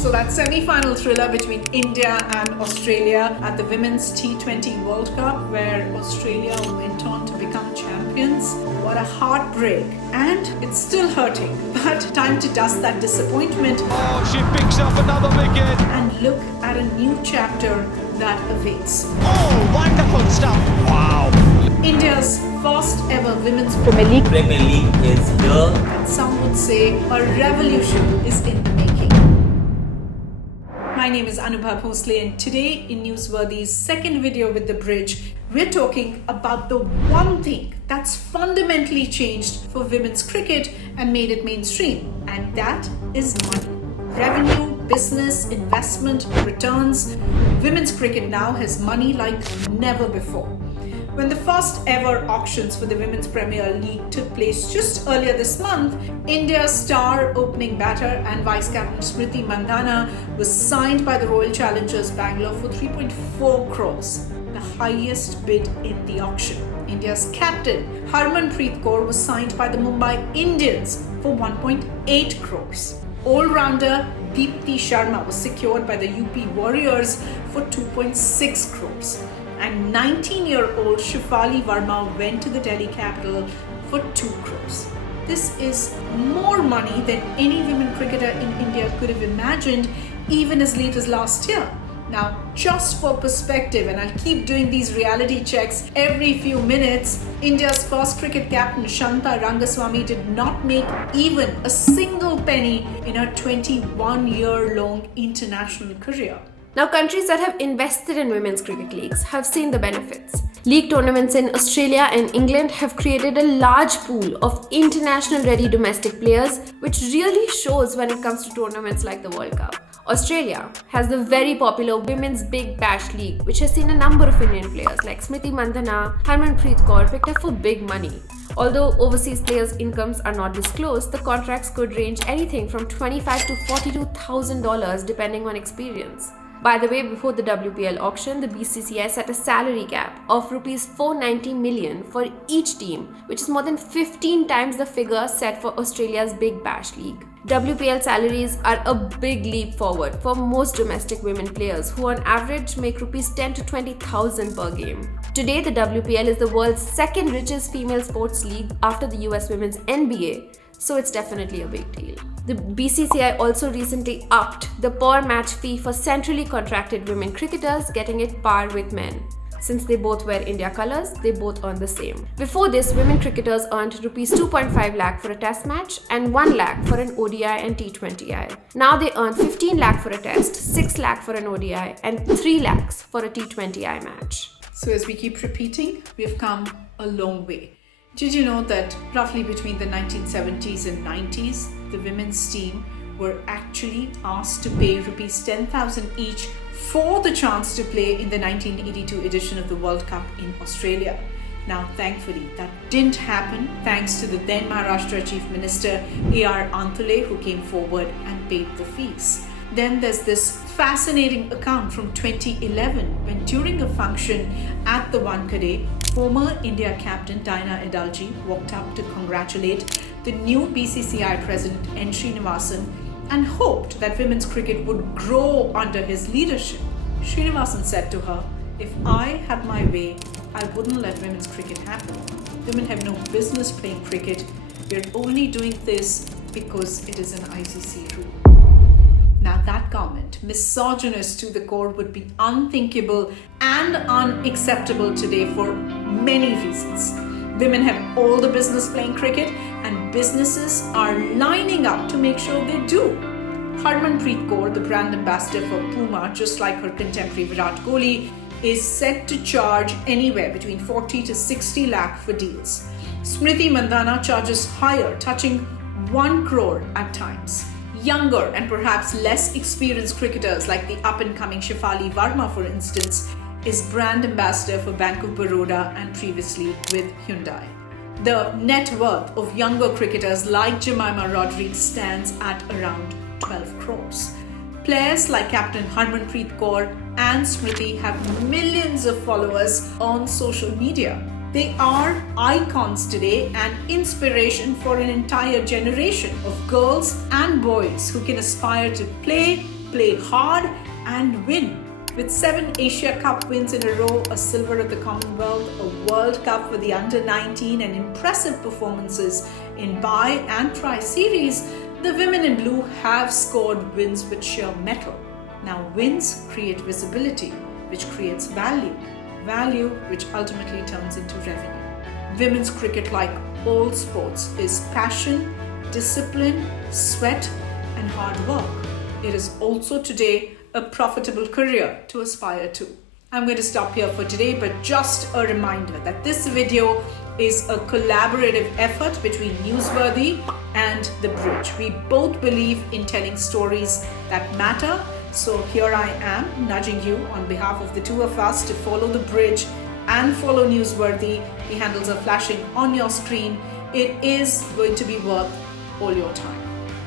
So that semi-final thriller between India and Australia at the Women's T20 World Cup, where Australia went on to become champions. What a heartbreak. And it's still hurting. But time to dust that disappointment. Oh, she picks up another wicket. And look at a new chapter that awaits. Oh, wonderful stuff. Wow. India's first ever Women's Premier League. Premier League is here. And some would say a revolution is in the making. My name is Anubha Bhonsle, and today in Newsworthy's second video with the bridge, we're talking about the one thing that's fundamentally changed for women's cricket and made it mainstream, and that is money. Revenue, business, investment, returns. Women's cricket now has money like never before. When the first ever auctions for the Women's Premier League took place just earlier this month, India's star opening batter and vice-captain Smriti Mandhana was signed by the Royal Challengers Bangalore for 3.4 crores, the highest bid in the auction. India's captain Harmanpreet Kaur was signed by the Mumbai Indians for 1.8 crores. All-rounder Deepti Sharma was secured by the UP Warriors for 2.6 crores. And 19-year-old Shefali Verma went to the Delhi capital for 2 crores. This is more money than any women cricketer in India could have imagined even as late as last year. Now, just for perspective, and I'll keep doing these reality checks every few minutes, India's first cricket captain Shanta Rangaswamy did not make even a single penny in her 21-year-long international career. Now, countries that have invested in women's cricket leagues have seen the benefits. League tournaments in Australia and England have created a large pool of international-ready domestic players, which really shows when it comes to tournaments like the World Cup. Australia has the very popular Women's Big Bash League, which has seen a number of Indian players like Smriti Mandhana, Harmanpreet Kaur picked up for big money. Although overseas players' incomes are not disclosed, the contracts could range anything from $25,000 to $42,000 depending on experience. By the way, before the WPL auction, the BCCI set a salary cap of Rs 490 million for each team, which is more than 15 times the figure set for Australia's Big Bash League. WPL salaries are a big leap forward for most domestic women players, who on average make Rs 10 to 20,000 per game. Today, the WPL is the world's second richest female sports league after the US Women's NBA, so it's definitely a big deal. The BCCI also recently upped the per match fee for centrally contracted women cricketers, getting it par with men. Since they both wear India colours, they both earn the same. Before this, women cricketers earned Rs 2.5 lakh for a test match and 1 lakh for an ODI and T20I. Now they earn 15 lakh for a test, 6 lakh for an ODI and 3 lakhs for a T20I match. So as we keep repeating, we've come a long way. Did you know that roughly between the 1970s and 90s, the women's team were actually asked to pay Rs 10,000 each for the chance to play in the 1982 edition of the World Cup in Australia? Now, thankfully, that didn't happen thanks to the then Maharashtra Chief Minister A.R. Anthule, who came forward and paid the fees. Then there's this fascinating account from 2011 when during a function at the Wankhede, former India captain Diana Edalji walked up to congratulate the new BCCI president N. Srinivasan and hoped that women's cricket would grow under his leadership. Srinivasan said to her, "If I had my way, I wouldn't let women's cricket happen. Women have no business playing cricket. We're only doing this because it is an ICC rule." Now that comment, misogynist to the core, would be unthinkable and unacceptable today for many reasons. Women have all the business playing cricket, and businesses are lining up to make sure they do. Harmanpreet Kaur, the brand ambassador for Puma, just like her contemporary Virat Kohli, is set to charge anywhere between 40 to 60 lakh for deals. Smriti Mandhana charges higher, touching 1 crore at times. Younger and perhaps less experienced cricketers like the up-and-coming Shefali Verma, for instance, is brand ambassador for Bank of Baroda and previously with Hyundai. The net worth of younger cricketers like Jemima Rodriguez stands at around 12 crores. Players like Captain Harmanpreet Kaur and Smriti have millions of followers on social media. They are icons today and inspiration for an entire generation of girls and boys who can aspire to play, play hard and win. With 7 Asia Cup wins in a row, a silver at the Commonwealth, a World Cup for the under-19 and impressive performances in bi and tri-series, the women in blue have scored wins with sheer mettle. Now wins create visibility, which creates value which ultimately turns into revenue. Women's cricket, like all sports, is passion, discipline, sweat and hard work. It is also today a profitable career to aspire to. I'm going to stop here for today, but just a reminder that this video is a collaborative effort between Newsworthy and The Bridge. We both believe in telling stories that matter. So here I am nudging you on behalf of the two of us to follow The Bridge and follow Newsworthy. The handles are flashing on your screen. It is going to be worth all your time.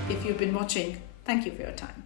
If you've been watching, thank you for your time.